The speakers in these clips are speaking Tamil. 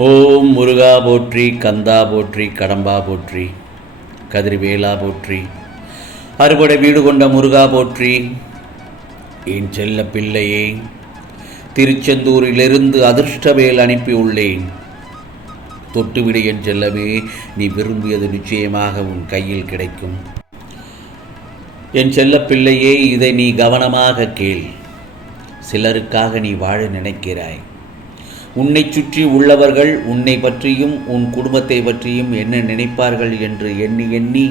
ஓம் முருகா போற்றி, கந்தா போற்றி, கடம்பா போற்றி, கதிர்வேலா போற்றி, அறுபடை வீடு கொண்ட முருகா போற்றி. என் செல்ல பிள்ளையே, திருச்செந்தூரிலிருந்து அதிர்ஷ்டவேல் அனுப்பியுள்ளேன். தொட்டுவிடு என் செல்லவே, நீ விரும்பியது நிச்சயமாக உன் கையில் கிடைக்கும். என் செல்ல பிள்ளையே, இதை நீ கவனமாக கேள். சிலருக்காக நீ வாழ நினைக்கிறாய். உன்னை சுற்றி உள்ளவர்கள் உன்னை பற்றியும் உன் குடும்பத்தை பற்றியும் என்ன நினைப்பார்கள் என்று எண்ணி எண்ணி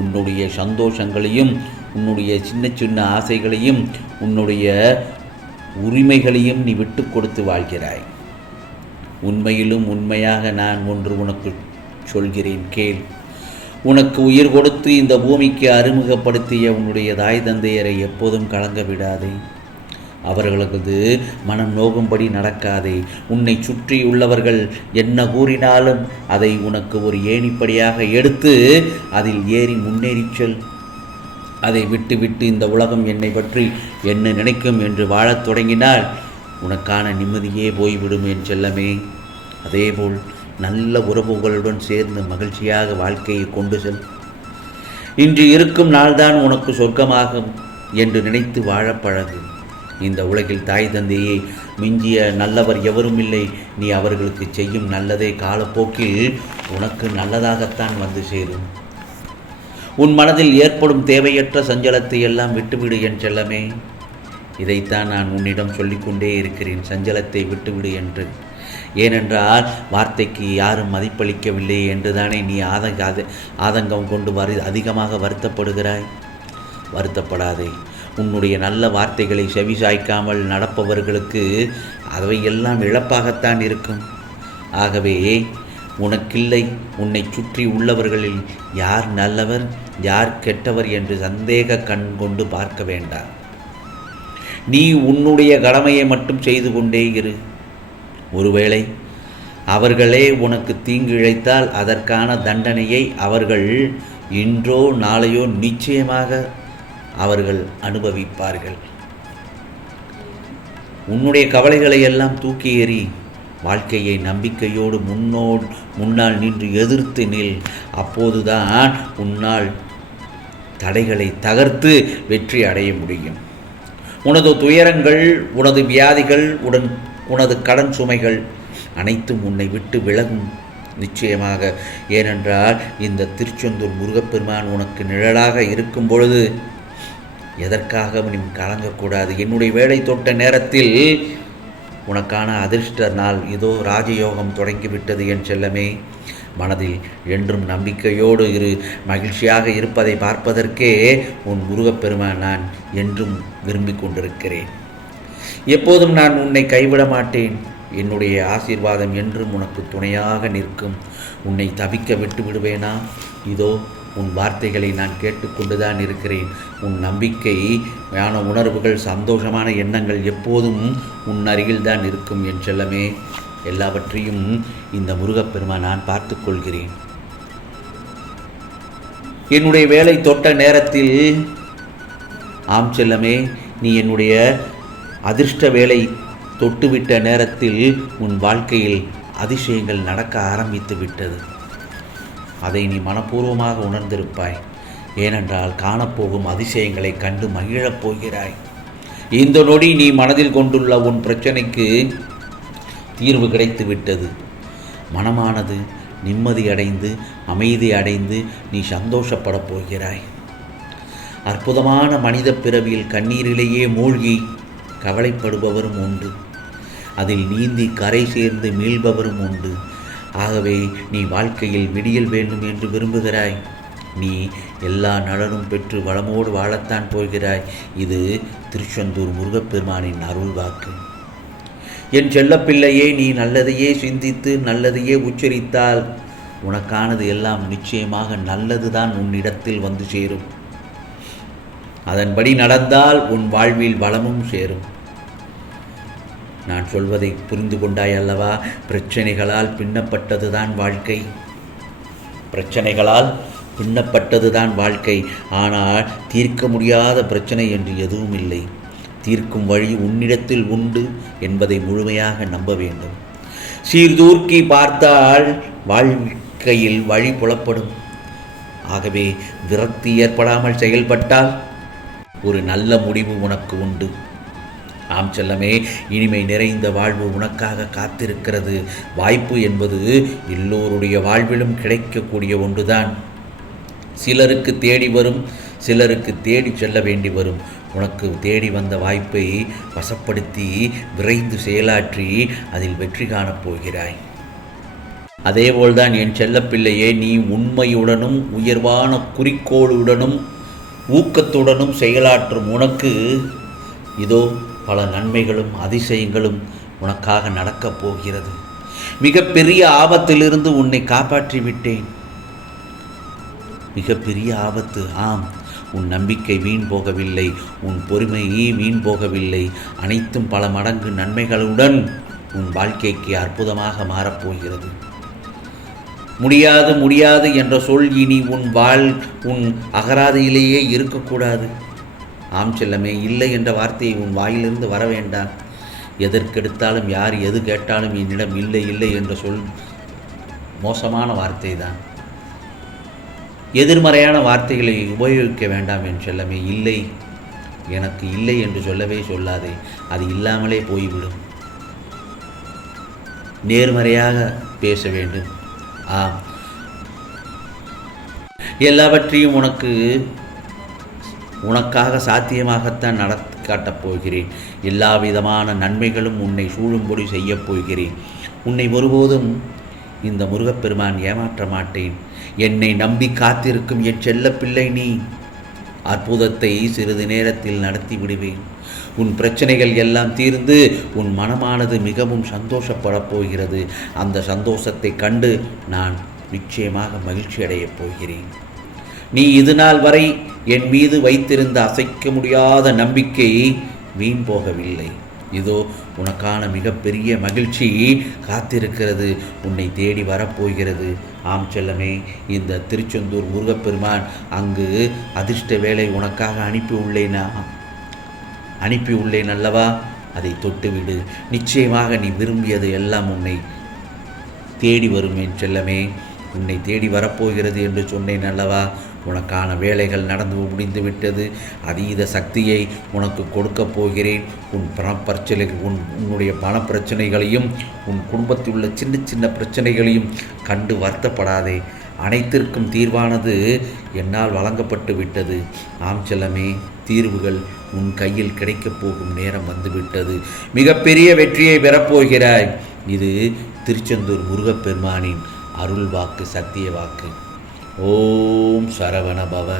உன்னுடைய சந்தோஷங்களையும் உன்னுடைய சின்ன சின்ன ஆசைகளையும் உன்னுடைய உரிமைகளையும் நீ விட்டு கொடுத்து வாழ்கிறாய். உண்மையிலும் உண்மையாக நான் ஒன்று உனக்கு சொல்கிறேன், கேள். உனக்கு உயிர் கொடுத்து இந்த பூமிக்கு அறிமுகப்படுத்திய உன்னுடைய தாய் தந்தையரை எப்போதும் கலங்க விடாதே. அவர்களது மனம் நோகும்படி நடக்காதே. உன்னை சுற்றி உள்ளவர்கள் என்ன கூறினாலும் அதை உனக்கு ஒரு ஏணிப்படியாக எடுத்து அதில் ஏறி முன்னேறிச் செல். அதை விட்டு விட்டு இந்த உலகம் என்னை பற்றி என்ன நினைக்கும் என்று வாழத் தொடங்கினால் உனக்கான நிம்மதியே போய்விடும் என் செல்லமே. அதேபோல் நல்ல உறவுகளுடன் சேர்ந்து மகிழ்ச்சியாக வாழ்க்கையை கொண்டு செல். இன்று இருக்கும் நாள்தான் உனக்கு சொர்க்கமாகும் என்று நினைத்து வாழப் பழகு. இந்த உலகில் தாய் தந்தையே மிஞ்சிய நல்லவர் எவரும் இல்லை. நீ அவர்களுக்கு செய்யும் நல்லதே காலப்போக்கில் உனக்கு நல்லதாகத்தான் வந்து சேரும். உன் மனதில் ஏற்படும் தேவையற்ற சஞ்சலத்தை எல்லாம் விட்டுவிடு என் செல்லமே. இதைத்தான் நான் உன்னிடம் சொல்லிக்கொண்டே இருக்கிறேன், சஞ்சலத்தை விட்டுவிடு என்று. ஏனென்றால் வார்த்தைக்கு யாரும் மதிப்பளிக்கவில்லை என்றுதானே நீ ஆதங்கம் கொண்டு அதிகமாக வருத்தப்படுகிறாய். வருத்தப்படாதே. உன்னுடைய நல்ல வார்த்தைகளை செவிசாய்க்காமல் நடப்பவர்களுக்கு அவையெல்லாம் இழப்பாகத்தான் இருக்கும். ஆகவே உனக்கில்லை, உன்னை சுற்றி உள்ளவர்களில் யார் நல்லவர் யார் கெட்டவர் என்று சந்தேக கண் கொண்டு பார்க்க வேண்டாம். நீ உன்னுடைய கடமையை மட்டும் செய்து கொண்டே இரு. ஒருவேளை அவர்களே உனக்கு தீங்கு இழைத்தால் அதற்கான தண்டனையை அவர்கள் இன்றோ நாளையோ நிச்சயமாக அவர்கள் அனுபவிப்பார்கள். உன்னுடைய கவலைகளை எல்லாம் தூக்கி எறி. வாழ்க்கையை நம்பிக்கையோடு முன்னால் நின்று எதிர்த்து நில். அப்போதுதான் உன்னால் தடைகளை தகர்த்து வெற்றி அடைய முடியும். உனது துயரங்கள், உனது வியாதிகள், உனது கடன் சுமைகள் அனைத்தும் உன்னை விட்டு விலகும் நிச்சயமாக. ஏனென்றால் இந்த திருச்செந்தூர் முருகப்பெருமான் உனக்கு நிழலாக இருக்கும் பொழுது எதற்காக நீ கலங்கக்கூடாது. என்னுடைய வேலை தொட்ட நேரத்தில் உனக்கான அதிர்ஷ்ட நாள் இதோ ராஜயோகம் தொடங்கிவிட்டது என் செல்லமே. மனதில் என்றும் நம்பிக்கையோடு இரு. மகிழ்ச்சியாக இருப்பதை பார்ப்பதற்கே உன் முருகப்பெருமான் நான் என்றும் விரும்பிக் கொண்டிருக்கிறேன். எப்போதும் நான் உன்னை கைவிட மாட்டேன். என்னுடைய ஆசீர்வாதம் என்றும் உனக்கு துணையாக நிற்கும். உன்னை தவிக்க விட்டு விடுவேனா? இதோ உன் வார்த்தைகளை நான் கேட்டுக்கொண்டுதான் இருக்கிறேன். உன் நம்பிக்கையான உணர்வுகள், சந்தோஷமான எண்ணங்கள் எப்போதும் உன் அருகில்தான் இருக்கும் என் செல்லமே. எல்லாவற்றையும் இந்த முருகப்பெருமான் நான் பார்த்து கொள்கிறேன். என்னுடைய வேலை தொட்ட நேரத்தில் ஆம் செல்லமே, நீ என்னுடைய அதிர்ஷ்ட வேலை தொட்டுவிட்ட நேரத்தில் உன் வாழ்க்கையில் அதிசயங்கள் நடக்க ஆரம்பித்து விட்டது. அதை நீ மனப்பூர்வமாக உணர்ந்திருப்பாய். ஏனென்றால் காணப்போகும் அதிசயங்களை கண்டு மகிழப் போகிறாய். இந்த நொடி நீ மனதில் கொண்டுள்ள உன் பிரச்சனைக்கு தீர்வு கிடைத்து விட்டது. மனமானது நிம்மதி அடைந்து அமைதி அடைந்து நீ சந்தோஷப்படப் போகிறாய். அற்புதமான மனித பிறவியில் கண்ணீரிலேயே மூழ்கி கவலைப்படுபவரும் உண்டு. அதில் நீந்தி கரை சேர்ந்து மீள்பவரும் உண்டு. ஆகவே நீ வாழ்க்கையில் விடியல் வேண்டும் என்று விரும்புகிறாய். நீ எல்லா நலனும் பெற்று வளமோடு வாழத்தான் போகிறாய். இது திருச்செந்தூர் முருகப்பெருமானின் அருள் வாக்கு. என் செல்லப்பிள்ளையே, நீ நல்லதையே சிந்தித்து நல்லதையே உச்சரித்தால் உனக்கானது எல்லாம் நிச்சயமாக நல்லதுதான் உன்னிடத்தில் வந்து சேரும். அதன்படி நடந்தால் உன் வாழ்வில் வளமும் சேரும். நான் சொல்வதை புரிந்து கொண்டாய் அல்லவா? பிரச்சனைகளால் பின்னப்பட்டதுதான் வாழ்க்கை. பிரச்சனைகளால் பின்னப்பட்டதுதான் வாழ்க்கை. ஆனால் தீர்க்க முடியாத பிரச்சனை என்று எதுவும் இல்லை. தீர்க்கும் வழி உன்னிடத்தில் உண்டு என்பதை முழுமையாக நம்ப வேண்டும். சீர்தூக்கி பார்த்தால் வாழ்க்கையில் வழி புலப்படும். ஆகவே விரக்தி ஏற்படாமல் செயல்பட்டால் ஒரு நல்ல முடிவு உனக்கு உண்டு. ஆம் செல்லமே, இனிமை நிறைந்த வாழ்வு உனக்காக காத்திருக்கிறது. வாய்ப்பு என்பது எல்லோருடைய வாழ்விலும் கிடைக்கக்கூடிய ஒன்றுதான். சிலருக்கு தேடி வரும், சிலருக்கு தேடி செல்ல வேண்டி வரும். உனக்கு தேடி வந்த வாய்ப்பை வசப்படுத்தி விரைந்து செயலாற்றி அதில் வெற்றி காணப் போகிறாய். அதேபோல்தான் என் செல்லப்பிள்ளையே, நீ உண்மையுடனும் உயர்வான குறிக்கோளுடனும் ஊக்கத்துடனும் செயலாற்றும் உனக்கு இதோ பல நன்மைகளும் அதிசயங்களும் உனக்காக நடக்கப் போகிறது. மிகப்பெரிய ஆபத்திலிருந்து உன்னை காப்பாற்றி விட்டேன். மிகப்பெரிய ஆபத்து, ஆம். உன் நம்பிக்கை வீண் போகவில்லை, உன் பொறுமை வீண் போகவில்லை. அனைத்தும் பல மடங்கு நன்மைகளுடன் உன் வாழ்க்கைக்கு அற்புதமாக மாறப்போகிறது. முடியாது முடியாது என்ற சொல் இனி உன் அகராதியிலேயே இருக்கக்கூடாது. ஆம் செல்லமே, இல்லை என்ற வார்த்தையை உன் வாயிலிருந்து வர வேண்டாம். எதற்கெடுத்தாலும் யார் எது கேட்டாலும் என்னிடம் இல்லை இல்லை என்ற சொல் மோசமான வார்த்தை தான். எதிர்மறையான வார்த்தைகளை உபயோகிக்க வேண்டாம் என் செல்லமே. இல்லை, எனக்கு இல்லை என்று சொல்லவே சொல்லாதே. அது இல்லாமலே போய்விடும். நேர்மறையாக பேச வேண்டும். ஆம், எல்லாவற்றையும் உனக்காக சாத்தியமாகத்தான் நடத்தி காட்டப் போகிறேன். எல்லா விதமான நன்மைகளும் உன்னை சூழும்படி செய்யப் போகிறேன். உன்னை ஒருபோதும் இந்த முருகப்பெருமான் ஏமாற்ற மாட்டேன். என்னை நம்பி காத்திருக்கும் என் செல்லப்பிள்ளை நீ. அற்புதத்தை சிறிது நேரத்தில் நடத்தி விடுவேன். உன் பிரச்சனைகள் எல்லாம் தீர்ந்து உன் மனமானது மிகவும் சந்தோஷப்படப் போகிறது. அந்த சந்தோஷத்தை கண்டு நான் நிச்சயமாக மகிழ்ச்சி அடையப் போகிறேன். நீ இதுநாள் வரை என் மீது வைத்திருந்த அசைக்க முடியாத நம்பிக்கை வீண் போகவில்லை. இதோ உனக்கான மிகப்பெரிய மகிழ்ச்சி காத்திருக்கிறது, உன்னை தேடி வரப்போகிறது. ஆம் செல்லமே, இந்த திருச்செந்தூர் முருகப்பெருமான் அங்கு அதிர்ஷ்ட வேலை உனக்காக அனுப்பி உள்ளேன் அல்லவா? அதை தொட்டுவிடு. நிச்சயமாக நீ விரும்பியது எல்லாம் உன்னை தேடி வரும் என் செல்லமே. உன்னை தேடி வரப்போகிறது என்று சொன்னேன் அல்லவா? உனக்கான வேலைகள் நடந்து முடிந்துவிட்டது. அதீத சக்தியை உனக்கு கொடுக்கப் போகிறேன். உன் உன்னுடைய பணப்பிரச்சனைகளையும் உன் குடும்பத்தில் உள்ள சின்ன சின்ன பிரச்சனைகளையும் கண்டு வருத்தப்படாதே. அனைத்திற்கும் தீர்வானது என்னால் வழங்கப்பட்டு விட்டது. ஆம் செல்லமே, தீர்வுகள் உன் கையில் கிடைக்கப் போகும் நேரம் வந்துவிட்டது. மிகப்பெரிய வெற்றியை பெறப்போகிறாய். இது திருச்செந்தூர் முருகப்பெருமானின் அருள் வாக்கு, சத்திய வாக்கு. ஓம் சரவண பவ,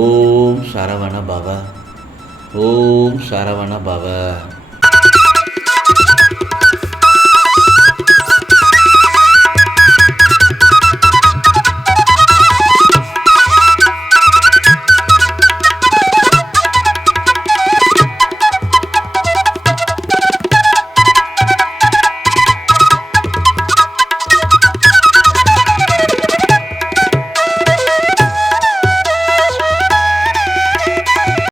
ஓம் சரவண பவ, ஓம் சரவண பவ.